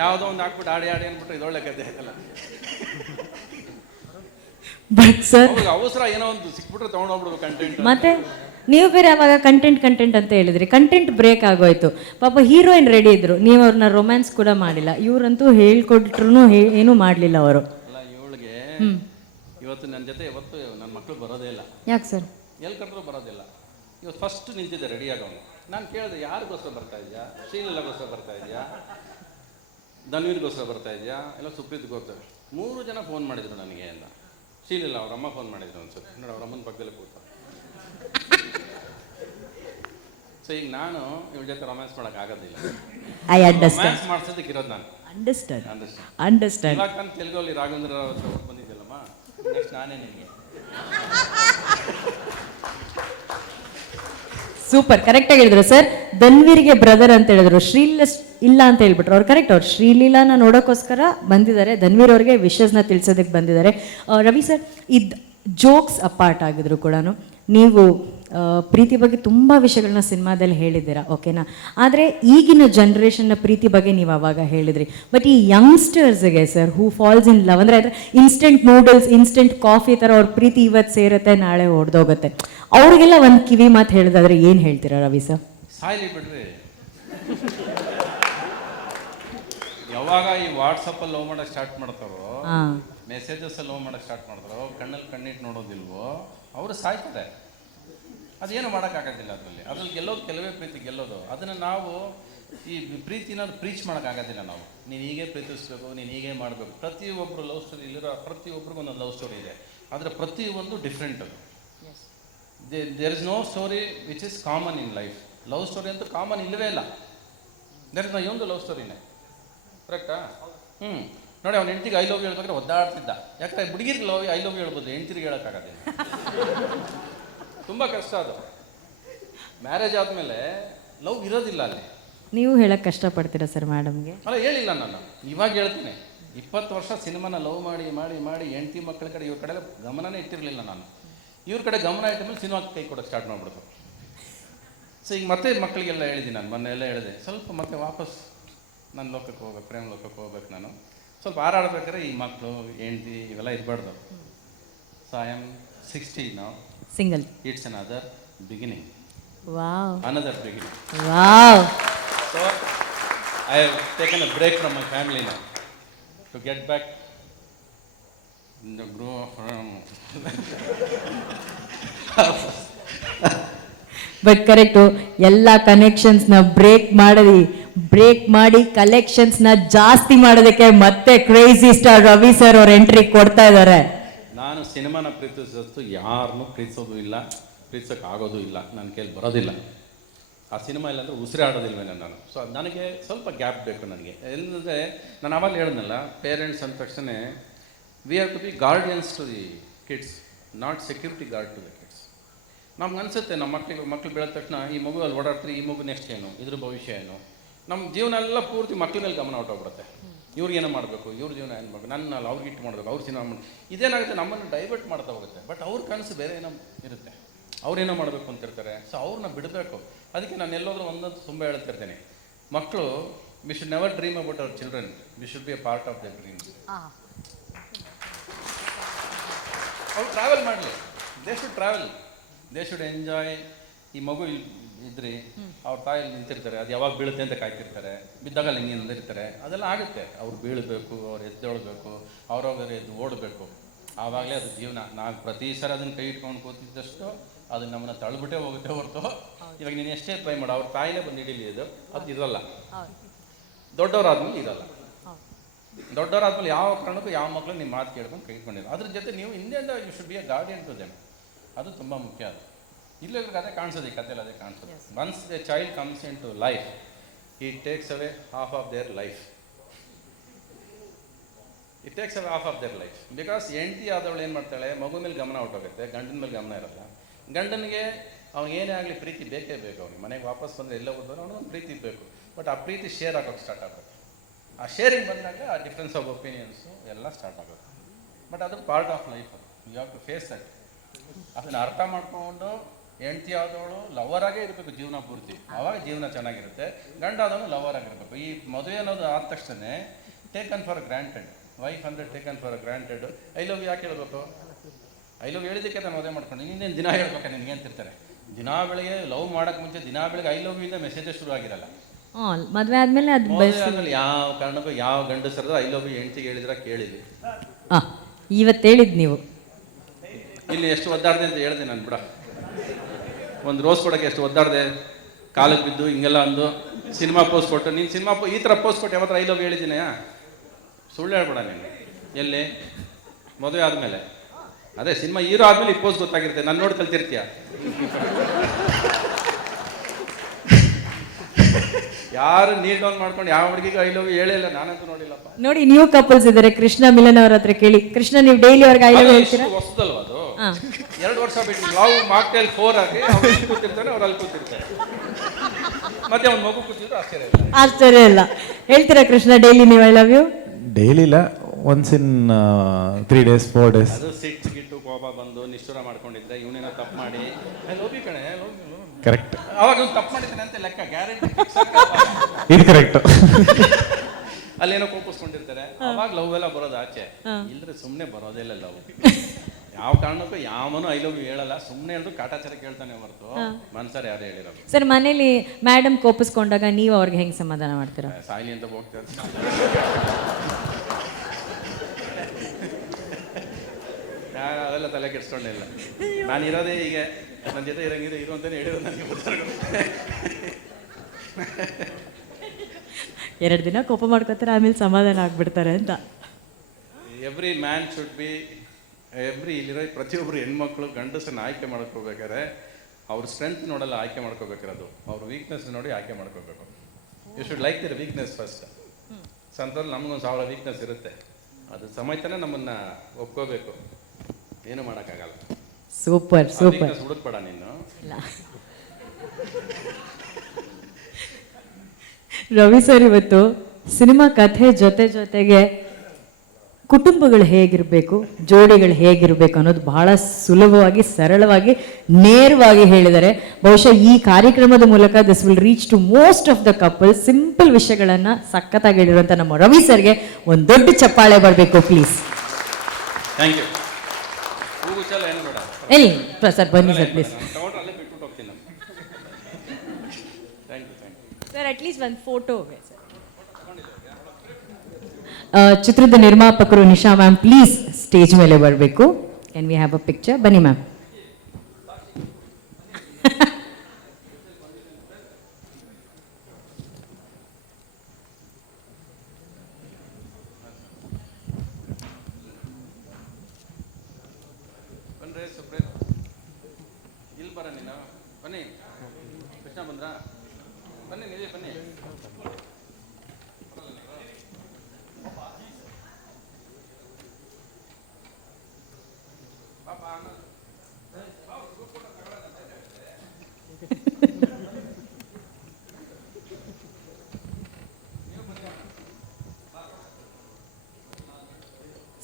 ಯಾವುದೋ ಒಂದು ಹಾಕ್ಬಿಟ್ಟು ಆಡಿ ಅಂದ್ಬಿಟ್ರೆ ಇದೊಳ್ಳೆ ಕತೆ ಆಯ್ತಲ್ಲ. ಬಟ್ ಸರ್ ಅವಸರ ಏನೋ ಒಂದು ಸಿಕ್ಬಿಟ್ರೆ ತೊಗೊಂಡೋಗ್ಬಿಡ್ಬೇಕು ಕಂಟೆಂಟ್. ಮತ್ತೆ ನೀವು ಬೇರೆ ಅವಾಗ ಕಂಟೆಂಟ್ ಅಂತ ಹೇಳಿದ್ರಿ, ಕಂಟೆಂಟ್ ಬ್ರೇಕ್ ಆಗೋಯ್ತು. ಪಾಪ ಹೀರೋಯಿನ್ ರೆಡಿ ಇದ್ರು, ನೀವು ಅವ್ರನ್ನ ರೊಮ್ಯಾನ್ಸ್ ಕೂಡ ಮಾಡಿಲ್ಲ. ಇವರಂತೂ ಹೇಳ್ಕೊಟ್ರು ಏನೂ ಮಾಡಲಿಲ್ಲ ಅವರು. ಅಲ್ಲ ಇವಳಿಗೆ ಇವತ್ತು ನನ್ನ ಜೊತೆ ಇವತ್ತು ನನ್ನ ಮಕ್ಕಳು ಬರೋದೇ ಇಲ್ಲ. ಯಾಕೆ ಸರ್? ಎಲ್ಲಿ ಕಟ್ಟರು ಬರೋದಿಲ್ಲ. ಇವತ್ತು ಫಸ್ಟ್ ನಿಂತಿದ್ದೆ ರೆಡಿಯಾಗವನು. ನಾನು ಕೇಳಿದೆ, ಯಾರಿಗೋಸ್ಕರ ಬರ್ತಾ ಇದೆಯಾ? ಶ್ರೀಲೀಲಾಗೋಸ್ಕರ ಬರ್ತಾ ಇದೆಯಾ, ಧನ್ವೀರ್ಗೋಸ್ಕರ ಬರ್ತಾ ಇದೆಯಾ, ಎಲ್ಲ ಸುಪ್ರೀತ್ಗೋಸ್ಕರ? 3 ಜನ ಫೋನ್ ಮಾಡಿದ್ರು ನನಗೆ ಎಲ್ಲ. ಶ್ರೀಲೀಲಾ ಅವ್ರ ಅಮ್ಮ ಫೋನ್ ಮಾಡಿದ್ರು ಅನ್ಸುತ್ತೆ ನೋಡಿ, ಅವ್ರ ಅಮ್ಮನ ಪಕ್ಕದಲ್ಲೇ ಕೂತ. ಸೊ ಈಗ ನಾನು ಇವ್ರ ಜೊತೆ ರೊಮ್ಯಾನ್ಸ್ ಮಾಡೋಕ್ಕಾಗೋದಿಲ್ಲ. I understand. ರೊಮ್ಯಾನ್ಸ್ ಮಾಡ್ಸೋದಕ್ಕೆ ಇರೋದು ನಾನು. ಅಂಡರ್ಸ್ಟ್ಯಾಂಡ್. ಇವಾಗ ನಾನು ತೆಲುಗಲ್ಲಿ ರಾಘವೇಂದ್ರ ಅವ್ರು ಬಂದಿದ್ದಲ್ಲಮ್ಮ, ನೆಕ್ಸ್ಟ್ ನಾನೇ ನಿಮಗೆ. ಸೂಪರ್, ಕರೆಕ್ಟಾಗಿ ಹೇಳಿದ್ರು ಸರ್. ಧನ್ವೀರ್ಗೆ ಬ್ರದರ್ ಅಂತ ಹೇಳಿದ್ರು, ಶ್ರೀಲೀಲಾ ಇಲ್ಲ ಅಂತ ಹೇಳ್ಬಿಟ್ರು. ಅವ್ರು ಕರೆಕ್ಟ್, ಅವ್ರು ಶ್ರೀಲೀಲಾನ ನೋಡೋಕ್ಕೋಸ್ಕರ ಬಂದಿದ್ದಾರೆ, ಧನ್ವೀರ್ ಅವ್ರಿಗೆ ವಿಷಸ್ನ ತಿಳಿಸೋದಕ್ಕೆ ಬಂದಿದ್ದಾರೆ. ರವಿ ಸರ್, ಇದು ಜೋಕ್ಸ್ ಅಪಾರ್ಟ್ ಆಗಿದ್ರು ಕೂಡ ನೀವು ಪ್ರೀತಿ ಬಗ್ಗೆ ತುಂಬ ವಿಷಯಗಳನ್ನ ಸಿನಿಮಾದಲ್ಲಿ ಹೇಳಿದ್ದೀರಾ, ಓಕೆನಾ? ಆದರೆ ಈಗಿನ ಜನ್ರೇಷನ್ನ ಪ್ರೀತಿ ಬಗ್ಗೆ ನೀವು ಅವಾಗ ಹೇಳಿದ್ರಿ. ಬಟ್ ಈ ಯಂಗ್ಸ್ಟರ್ಸ್ಗೆ sir, who falls in love ಅಂದರೆ ಇನ್ಸ್ಟೆಂಟ್ ನೂಡಲ್ಸ್, ಇನ್ಸ್ಟೆಂಟ್ ಕಾಫಿ ಥರ ಅವ್ರ ಪ್ರೀತಿ ಇವತ್ತು ಸೇರುತ್ತೆ, ನಾಳೆ ಹೊಡೆದೋಗುತ್ತೆ. ಅವ್ರಿಗೆಲ್ಲ ಒಂದು ಕಿವಿ ಮಾತು ಹೇಳಿದಾದ್ರೆ ಏನು ಹೇಳ್ತೀರಾ ರವಿ ಸರ್? ಸಾಯ್ಲಿ ಬಿಡ್ರಿ. ಯಾವಾಗ ಈ ವಾಟ್ಸಪ್ಪಲ್ಲಿ ಲವ್ ಮಾಡೋಕ್ಕೆ ಸ್ಟಾರ್ಟ್ ಮಾಡ್ತಾರೋ, ಮೆಸೇಜಸ್ಸಲ್ಲಿ ಲವ್ ಮಾಡೋಕ್ಕೆ ಸ್ಟಾರ್ಟ್ ಮಾಡ್ತಾರೋ, ಕಣ್ಣಲ್ಲಿ ಕಣ್ಣಿಟ್ಟು ನೋಡೋದಿಲ್ವೋ, ಅವರು ಸಾಯ್ತಾರೆ. ಅದೇನು ಮಾಡೋಕ್ಕಾಗೋದಿಲ್ಲ. ಅದ್ರಲ್ಲಿ ಗೆಲ್ಲೋದು ಕೆಲವೇ ಪ್ರೀತಿ ಗೆಲ್ಲೋದು. ಅದನ್ನು ನಾವು ಈ ಪ್ರೀತಿನ ಪ್ರೀಚ್ ಮಾಡೋಕ್ಕಾಗೋದಿಲ್ಲ. ನಾವು ನೀನು ಹೀಗೆ ಪ್ರೀತಿಸ್ಬೇಕು, ನೀನು ಹೀಗೆ ಮಾಡಬೇಕು. ಪ್ರತಿಯೊಬ್ಬರು ಲವ್ ಸ್ಟೋರಿ ಇಲ್ಲಿರೋ ಪ್ರತಿಯೊಬ್ಬರಿಗೂ ಒಂದೊಂದು ಲವ್ ಸ್ಟೋರಿ ಇದೆ. ಆದರೆ ಪ್ರತಿಯೊಂದು different. There is no story which is common in life. Love story ಅಂತೂ ಕಾಮನ್ ಇಲ್ಲವೇ ಇಲ್ಲ. ದೇರ್ ಇಸ್ ಒಂದು ಲವ್ ಸ್ಟೋರಿನೇ, ಕರೆಕ್ಟಾ? ನೋಡಿ, ಅವ್ನು ಹೆಂಡ್ತಿಗೆ ಐ ಲವ್ ಹೇಳ್ಬೇಕಾದ್ರೆ ಒದ್ದಾಡ್ತಿದ್ದ. ಯಾಕಂದರೆ ಹುಡುಗಿರಿಗೆ ಲವ್ ಐ ಲವ್ ಹೇಳ್ಬೋದು, ಹೆಂಡ್ತಿರಿಗೆ ಹೇಳೋಕ್ಕಾಗೋದಿಲ್ಲ. ತುಂಬ ಕಷ್ಟ ಅದು. ಮ್ಯಾರೇಜ್ ಆದಮೇಲೆ ಲವ್ ಇರೋದಿಲ್ಲ ಅಲ್ಲಿ. ನೀವು ಹೇಳಕ್ಕೆ ಕಷ್ಟಪಡ್ತೀರಾ ಸರ್ ಮೇಡಮ್ಗೆ? ಅಲ್ಲ, ಹೇಳಿಲ್ಲ ನಾನು, ಇವಾಗ ಹೇಳ್ತೀನಿ. 20 ವರ್ಷ ಸಿನಿಮಾನ ಲವ್ ಮಾಡಿ ಮಾಡಿ ಮಾಡಿ ಹೆಂಡತಿ ಮಕ್ಕಳ ಕಡೆ ಇವ್ರ ಕಡೆ ಗಮನನೇ ಇಟ್ಟಿರಲಿಲ್ಲ ನಾನು. ಇವ್ರ ಕಡೆ ಗಮನ ಇಟ್ಟ ಮೇಲೆ ಸಿನಿಮಾಕ್ಕೆ ಕೈ ಕೊಡೋಕ್ಕೆ ಸ್ಟಾರ್ಟ್ ಮಾಡಿಬಿಡ್ತು. ಸೊ ಈಗ ಮತ್ತೆ ಮಕ್ಕಳಿಗೆಲ್ಲ ಹೇಳಿದ್ದೀನಿ ನಾನು, ಮೊನ್ನೆ ಎಲ್ಲ ಹೇಳಿದೆ, ಸ್ವಲ್ಪ ಮತ್ತೆ ವಾಪಸ್ ನನ್ನ ಲೋಕಕ್ಕೆ ಹೋಗ್ಬೇಕು, ಪ್ರೇಮ ಲೋಕಕ್ಕೆ ಹೋಗ್ಬೇಕು. ನಾನು ಸ್ವಲ್ಪ ಹಾರಾಡ್ಬೇಕಾದ್ರೆ ಈ ಮಕ್ಕಳು ಹೆಂಡತಿ ಇವೆಲ್ಲ ಇರಬಾರ್ದು. So I am 60 now. Single. It's another beginning. Wow. Another beginning. Wow. So I have taken a break from my family now to get back in the groove from. But correct, ಎಲ್ಲ ಕನೆಕ್ಷನ್ಸ್ನ break ಮಾಡಿ ಕಲೆಕ್ಷನ್ಸ್ನ ಜಾಸ್ತಿ ಮಾಡೋದಕ್ಕೆ ಮತ್ತೆ crazy star Ravi sir ಅವ್ರ entry ಕೊಡ್ತಾ ಇದ್ದಾರೆ. ನಾನು ಸಿನಿಮಾನ ಪ್ರೀತಿಸೋದು ಯಾರನ್ನೂ ಪ್ರೀತಿಸೋದು ಇಲ್ಲ, ಪ್ರೀತಿಸೋಕೆ ಆಗೋದು ಇಲ್ಲ, ನನ್ನ ಕೈಲಿ ಬರೋದಿಲ್ಲ. ಆ ಸಿನಿಮಾ ಇಲ್ಲಾಂದರೆ ಉಸಿರಾಡೋದಿಲ್ವೇನೋ ನಾನು. ಸೊ ನನಗೆ ಸ್ವಲ್ಪ ಗ್ಯಾಪ್ ಬೇಕು ನನಗೆ. ಎಲ್ಲಂದರೆ ನಾನು ಆವಾಗ ಹೇಳಿದ್ನಲ್ಲ, ಪೇರೆಂಟ್ಸ್ ಅಂದ ತಕ್ಷಣ we have to be guardians to the kids, not security guard to the kids. ನಮ್ಗೆ ಅನಿಸುತ್ತೆ, ನಮ್ಮ ಮಕ್ಕಳು ಬೆಳೆದ ತಕ್ಷಣ ಈ ಮಗು ಅಲ್ಲಿ ಓಡಾಡ್ತಾರೆ, ಈ ಮಗು ನೆಕ್ಸ್ಟ್ ಏನು, ಇದ್ರ ಭವಿಷ್ಯ ಏನು. ನಮ್ಮ ಜೀವನ ಎಲ್ಲ ಪೂರ್ತಿ ಮಕ್ಕಳ ಮೇಲೆ ಗಮನ ಹೊಟ್ಟೋಗ್ಬಿಡುತ್ತೆ. ಇವ್ರಿಗೇನೋ ಮಾಡಬೇಕು, ಇವ್ರ ಜೀವನ ಏನು ಮಾಡಬೇಕು, ನನ್ನ ಅವ್ರಿಗೆ ಇಟ್ಟು ಮಾಡಬೇಕು, ಅವ್ರ ಸಿನಿಮಾ ಮಾಡಿ. ಇದೇನಾಗುತ್ತೆ, ನಮ್ಮನ್ನು ಡೈವರ್ಟ್ ಮಾಡ್ತಾ ಹೋಗುತ್ತೆ. ಬಟ್ ಅವ್ರ ಕನಸು ಬೇರೆ ಏನೋ ಇರುತ್ತೆ, ಅವ್ರೇನೋ ಮಾಡಬೇಕು ಅಂತಿರ್ತಾರೆ. ಸೊ ಅವ್ರನ್ನ ಬಿಡಬೇಕು. ಅದಕ್ಕೆ ನಾನು ಎಲ್ಲೋದ್ರೂ ಒಂದೊಂದು ತುಂಬ ಹೇಳ್ತಿರ್ತೇನೆ, ಮಕ್ಕಳು we should never dream about our children, we should be A part of the dreams. ಅವ್ರು ಟ್ರಾವೆಲ್ ಮಾಡಲಿ, they should travel, they should enjoy. ಈ ಮಗು ಇದ್ರಿ ಅವ್ರ ತಾಯಲ್ಲಿ ನಿಂತಿರ್ತಾರೆ, ಅದು ಯಾವಾಗ ಬೀಳುತ್ತೆ ಅಂತ ಕಾಯ್ತಿರ್ತಾರೆ, ಬಿದ್ದಾಗ ಹಿಂಗೆ ನಿಂತಿರ್ತಾರೆ. ಅದೆಲ್ಲ ಆಗುತ್ತೆ. ಅವ್ರು ಬೀಳಬೇಕು, ಅವ್ರು ಎದ್ದೇಳಬೇಕು, ಅವ್ರವ್ರು ಎದ್ದು ಓಡಬೇಕು. ಆವಾಗಲೇ ಅದು ಜೀವನ. ನಾವು ಪ್ರತಿ ಸಲ ಅದನ್ನು ಕೈ ಇಟ್ಕೊಂಡು ಕೂತಿದ್ದಷ್ಟು ಅದು ನಮ್ಮನ್ನು ತಳ್ಬಿಟ್ಟೇ ಹೋಗುತ್ತೆ ಹೊರತು, ಇವಾಗ ನೀನು ಎಷ್ಟೇ ಟ್ರೈ ಮಾಡು, ಅವ್ರ ತಾಯಿನೇ ಬಂದು ಹಿಡೀಲಿ, ಅದು ಇರಲ್ಲ. ದೊಡ್ಡವರಾದ್ಮೇಲೆ ಇರಲ್ಲ. ದೊಡ್ಡವರಾದ್ಮೇಲೆ ಯಾವ ಕಾರಣಕ್ಕೂ ಯಾವ ಮಕ್ಕಳು ನಿಮ್ಮ ಮಾತು ಕೇಳ್ಕೊಂಡು ಕೈ ಇಟ್ಕೊಂಡಿಲ್ಲ. ಅದ್ರ ಜೊತೆ ನೀವು ಹಿಂದೆಯಿಂದ you should be a guardian to them. ಅದು ತುಂಬ ಮುಖ್ಯ. ಅದು ಇಲ್ಲಿಗೆ ಅದೇ ಕಾಣಿಸೋದು, ಈ ಕಥೆಯಲ್ಲಿ ಅದೇ ಕಾಣಿಸೋದು. Once a child comes into life, it takes away half of their life. It takes away half of their life. Because ಹೆಂಡತಿ ಆದವಳು ಏನು ಮಾಡ್ತಾಳೆ, ಮಗು ಮೇಲೆ ಗಮನ ಹೊಟ್ಟೋಗುತ್ತೆ, ಗಂಡನ ಮೇಲೆ ಗಮನ ಇರಲ್ಲ. ಗಂಡನಿಗೆ ಅವ್ನಿಗೇನೇ ಆಗಲಿ ಪ್ರೀತಿ ಬೇಕೇ ಬೇಕು. ಅವ್ನಿಗೆ ಮನೆಗೆ ವಾಪಸ್ ಬಂದರೆ ಎಲ್ಲ ಹೋದ್ರೆ ಅವನಿಗೆ ಪ್ರೀತಿ ಬೇಕು. ಬಟ್ ಆ ಪ್ರೀತಿ ಶೇರ್ ಆಗೋಕ್ಕೆ ಸ್ಟಾರ್ಟ್ ಆಗುತ್ತೆ. ಆ ಶೇರಿಂಗ್ ಬಂದಾಗ ಆ ಡಿಫ್ರೆನ್ಸ್ ಆಫ್ ಒಪಿನಿಯನ್ಸು ಎಲ್ಲ ಸ್ಟಾರ್ಟ್ ಆಗುತ್ತೆ. ಬಟ್ ಅದು ಪಾರ್ಟ್ ಆಫ್ ಲೈಫ್. ಅದು you have to face that. ಅದನ್ನು ಅರ್ಥ ಮಾಡ್ಕೊಂಡು ಹೆಂಡತಿ ಆದವಳು ಲವರ್ ಆಗೇ ಇರಬೇಕು ಜೀವನ ಪೂರ್ತಿ, ಅವಾಗ ಜೀವನ ಚೆನ್ನಾಗಿರುತ್ತೆ. ಗಂಡ ಆದವನು ಲವರ್ ಆಗಿರ್ಬೇಕು. ಈ ಮದುವೆ ಅನ್ನೋದು ಆದ ತಕ್ಷಣ ಟೇಕನ್ ಫಾರ್ ಗ್ರಾಂಟೆಡ್, ವೈಫ್ ಅಂದರೆ taken for granted. I love ಯಾಕೆ ಹೇಳ್ಬೇಕು? ಐ ಲವ್ ಹೇಳಿದ್ದಕ್ಕೆ ನಾನು ಮದುವೆ ಮಾಡ್ಕೊಂಡು ಇನ್ನೇನು ದಿನ ಹೇಳ್ಬೇಕಾ ನಿನಗೆ ಅಂತಿರ್ತಾರೆ. ದಿನಾ ಬೆಳಗ್ಗೆ ಲವ್ ಮಾಡೋಕ್ಕೆ ಮುಂಚೆ ದಿನಾ ಬೆಳಗ್ಗೆ ಐ ಲವ್ ಇಂದ ಮೆಸೇಜಸ್ ಶುರು ಆಗಿರಲ್ಲ. ಮದುವೆ ಆದ್ಮೇಲೆ ಅದು ಮದುವೆ ಆದ್ಮೇಲೆ ಯಾವ ಕಾರಣಕ್ಕೂ ಯಾವ ಗಂಡಸರದ ಐ ಲವ್ ಹೆಂಡತಿಗೆ ಹೇಳಿದ್ರೆ ಕೇಳಿದ್ವಿ. ಇವತ್ತು ಹೇಳಿದ್ ನೀವು ಇಲ್ಲಿ ಎಷ್ಟು ಒದ್ದಾಡಿದೆ ಅಂತ ಹೇಳಿದೆ ನಾನು. ಬಿಡ, ಒಂದು ರೋಸ್ ಕೊಡೋಕ್ಕೆ ಎಷ್ಟು ಒದ್ದಾಡಿದೆ, ಕಾಲಕ್ಕೆ ಬಿದ್ದು ಹಿಂಗೆಲ್ಲ ಅಂದು ಸಿನಿಮಾ ಪೋಸ್ ಕೊಟ್ಟು. ನೀನು ಸಿನಿಮಾ ಈ ಥರ ಪೋಸ್ ಕೊಟ್ಟು ಯಾವತ್ತು ಐ ಲವ್ ಹೇಳಿದ್ದೀನಾ? ಸುಳ್ಳು ಹೇಳ್ಬೇಡ ನೀನು. ಎಲ್ಲಿ? ಮದುವೆ ಆದಮೇಲೆ. ಅದೇ ಸಿನಿಮಾ ಹೀರೋ ಆದಮೇಲೆ ಈ ಪೋಸ್ ಗೊತ್ತಾಗಿರುತ್ತೆ. ನಾನು ನೋಡಿ ಕಲ್ತಿರ್ತೀಯ. ಯಾರು ನೀಲ್ ಡೌನ್ ಮಾಡ್ಕೊಂಡು ಯಾವ ಹುಡುಗಿಗೂ ಐ ಲವ್ ಹೇಳಿಲ್ಲ, ನಾನಂತೂ ನೋಡಿಲ್ಲಪ್ಪ. ನೋಡಿ, ನ್ಯೂ ಕಪಲ್ಸ್ ಇದ್ದಾರೆ, ಕೃಷ್ಣ ಮಿಲನ್ ಅವ್ರ ಹತ್ರ ಕೇಳಿ. ಕೃಷ್ಣ, ನೀವು ಡೈಲಿ ಅವ್ರಿಗೆ ಐ ಲವ್ ಹೇಳ್ತೀರಾ? ಹೊಸದಲ್ವ ಅದು? 2 ವರ್ಷ ಬಿಟ್ಟು ನಾವು ಮಾಕ್ಟೇಲ್ 4 ಆಗಿ ಅವ್ರು ಇಲ್ಲಿ ಕೂತಿರ್ತಾರೆ, ಅವ್ರು ಅಲ್ಲಿ ಕೂತಿರ್ತಾರೆ. ಮತ್ತೆ ಅವ್ನ ಮಗು ಕೂತಿದ್ರು ಆಶ್ಚರ್ಯ ಇಲ್ಲ. ಆಶ್ಚರ್ಯ ಇಲ್ಲ. ಹೇಳ್ತೀರಾ ಕೃಷ್ಣ ಡೈಲಿ ನೀವು ಐ ಲವ್ ಯು? ಡೈಲಿ ಇಲ್ಲ, ಒನ್ಸ್ ಇನ್ 3 days 4 days. ಅದು ಸಿಟ್ಟು ಗಿಟ್ಟು ಕೋಪ ಬಂದು ನಿಷ್ಠುರ ಮಾಡ್ಕೊಂಡಿದ್ರೆ ಇವನೇನೋ ತಪ್ಪು ಮಾಡಿ ಲೋಬಿ ಕಣೆ ಕರೆಕ್ಟ್, ಅವಾಗ ಅವ್ನು ತಪ್ಪು ಮಾಡಿದ್ದಾನೆ ಅಂತ ಲೆಕ್ಕ, ಗ್ಯಾರಂಟಿ. ಇದು ಕರೆಕ್ಟ್. ಅಲ್ಲೇನೋ ಕೋಪಿಸ್ಕೊಂಡಿರ್ತಾರೆ, ಅವಾಗ ಲವ್ ಎಲ್ಲ ಬರೋದು ಆಚೆ. ಇಲ್ಲದ್ರೆ ಸುಮ್ಮನೆ ಬರೋದಿಲ್ಲ ಲವ್. ಯಾವ ಕಾರಣಕ್ಕೂ ಯಾವನು ಐ ಲವ್ ಯು ಹೇಳಲ್ಲ. ಸುಮ್ಮನೆ ಹೇಳಿದ್ರು ಕಾಟಾಚಾರ ಕೇಳ್ತಾನೆ ಹೊರತು ಮನ್ಸರ್ ಯಾರು ಹೇಳಿರೋದು. ಸರ್, ಮನೇಲಿ ಮೇಡಮ್ ಕೋಪಿಸ್ಕೊಂಡಾಗ ನೀವು ಅವ್ರಿಗೆ ಹೆಂಗೆ ಸಮಾಧಾನ ಮಾಡ್ತೀರಾ? ಸಾಯಿಲಿ ಅಂತ ಹೋಗ್ತಾರೆ. ಅವೆಲ್ಲ ತಲೆ ಕೆಡ್ಸ್ಕೊಂಡಿಲ್ಲ. ನಾನು ಇರೋದೇ ಹೀಗೆ, ನನ್ನ ಜೊತೆ ಇರಂಗಿದೆ ಇರು ಅಂತಾನೆ ಹೇಳಿರೋದು ನನಗೆ. 2 ದಿನ ಕೋಪ ಮಾಡ್ಕೋತಾರೆ, ಆಮೇಲೆ ಸಮಾಧಾನ ಆಗ್ಬಿಡ್ತಾರೆ ಅಂತ. ಎವ್ರಿ ಮ್ಯಾನ್ ಶುಡ್ ಬಿ ಇಲ್ಲಿರೋ ಪ್ರತಿಯೊಬ್ಬರು ಹೆಣ್ಮಕ್ಳು ಗಂಡಸನ್ನು ಆಯ್ಕೆ ಮಾಡ್ಕೋಬೇಕಾದ್ರೆ ಅವ್ರ ಸ್ಟ್ರೆಂತ್ ನೋಡಲ್ಲ ಆಯ್ಕೆ ಮಾಡ್ಕೋಬೇಕಿರೋದು, ಅವ್ರ ವೀಕ್ನೆಸ್ ನೋಡಿ ಆಯ್ಕೆ ಮಾಡ್ಕೋಬೇಕು. You should like their weakness first. ಸಂತೋಷ ನಮಗೊಂದು 1000 ವೀಕ್ನೆಸ್ ಇರುತ್ತೆ, ಅದು ಸಮೇತನೇ ನಮ್ಮನ್ನು ಒಪ್ಕೋಬೇಕು. ಏನು ಮಾಡೋಕ್ಕಾಗಲ್ಲ. Super super. ಹುಡುಕ್ಬೇಡ ನೀನು. ರವಿ ಸರ್, ಇವತ್ತು ಸಿನಿಮಾ ಕಥೆ ಜೊತೆಗೆ ಕುಟುಂಬಗಳು ಹೇಗಿರಬೇಕು, ಜೋಡಿಗಳು ಹೇಗಿರಬೇಕು ಅನ್ನೋದು ಬಹಳ ಸುಲಭವಾಗಿ, ಸರಳವಾಗಿ, ನೇರವಾಗಿ ಹೇಳಿದ್ದಾರೆ. ಬಹುಶಃ ಈ ಕಾರ್ಯಕ್ರಮದ ಮೂಲಕ this will reach to most of the couple. Simple ವಿಷಯಗಳನ್ನು ಸಖತ್ತಾಗಿ ಹೇಳಿರುವಂಥ ನಮ್ಮ ರವಿ ಸರ್ಗೆ ಒಂದು ದೊಡ್ಡ ಚಪ್ಪಾಳೆ ಬರಬೇಕು ಪ್ಲೀಸ್. Thank you. ಏನು ಬೇಡ. ಎಲ್ಲಿ ಸರ್, ಬನ್ನಿ ಸರ್ ಪ್ಲೀಸ್. ತಗೊಂಡ್ರೆ ಬಿಟ್ಬಿಟ್ಟು ಹೋಗ್ತೀನಿ ನಾನು. ಥ್ಯಾಂಕ್ ಯು ಸರ್, ಅಟ್ಲೀಸ್ಟ್ ಒಂದು ಫೋಟೋ. ಚಿತ್ರದ ನಿರ್ಮಾಪಕರು ನಿಶಾ ಮ್ಯಾಮ್ ಪ್ಲೀಸ್ ಸ್ಟೇಜ್ ಮೇಲೆ ಬರಬೇಕು. Can we have a picture? ಬನ್ನಿ ಮ್ಯಾಮ್. ಬನ್ರಿ ಸುಪ್ರೀತ್, ಇಲ್ಲಿ ಬರ ನೀನು. ಬನ್ನಿ ಕೃಷ್ಣ, ಬಂದ್ರಾ? ಬನ್ನಿ ನಿಜ ಬನ್ನಿ.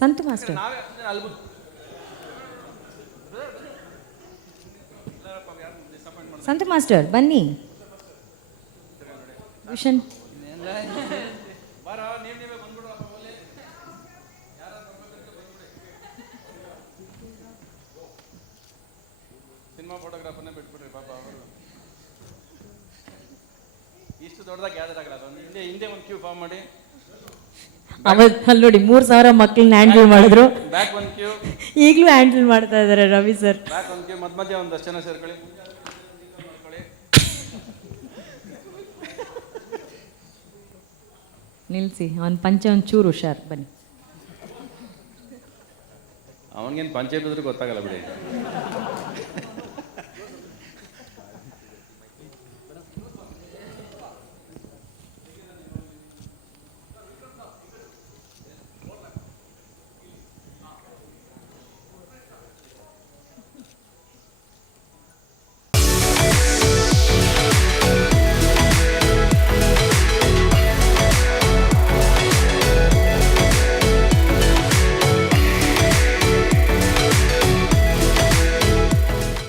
ಸಂತು ಮಾಸ್ಟರ್, ಸಂತು ಮಾಸ್ಟರ್ ಬನ್ನಿ. ಭೂಷಣ್, ಸಿನಿಮಾ ಫೋಟೋಗ್ರಾಫರ್ನೇ ಬಿಟ್ಬಿಡ್ರಿ ಪಾಪ. ಅವರು ಇಷ್ಟು ದೊಡ್ಡದಾಗಿ ಗ್ಯಾದರ್ ಆಗಲ್ಲ. ಹಿಂದೆ ಒಂದು ಕ್ಯೂ ಫಾರ್ಮ್ ಮಾಡಿ. ಅಲ್ಲಿ ನೋಡಿ 3000 ಮಕ್ಕಳನ್ನ ಹ್ಯಾಂಡಲ್ ಮಾಡಿದ್ರು. ಬ್ಯಾಕ್ ಒಂದು ಕ್ಯೂ. ಈಗಲೂ ಹ್ಯಾಂಡಲ್ ಮಾಡ್ತಾ ಇದ್ದಾರೆ ರವಿ ಸರ್. ಬ್ಯಾಕ್ ಒಂದು ಕ್ಯೂ, ಮಧ್ಯ ಒಂದಷ್ಟು ಜನ ಸೇರ್ಕೊಳ್ಳಿ. ನಿಲ್ಲಿಸಿ, ಅವನ ಪಂಚೆ ಒಂಚೂರು ಹುಷಾರ್. ಬನ್ನಿ. ಅವನಿಗೇನು ಪಂಚಾಯತ್ ಗೊತ್ತಾಗಲ್ಲ ಬಿಡಿ.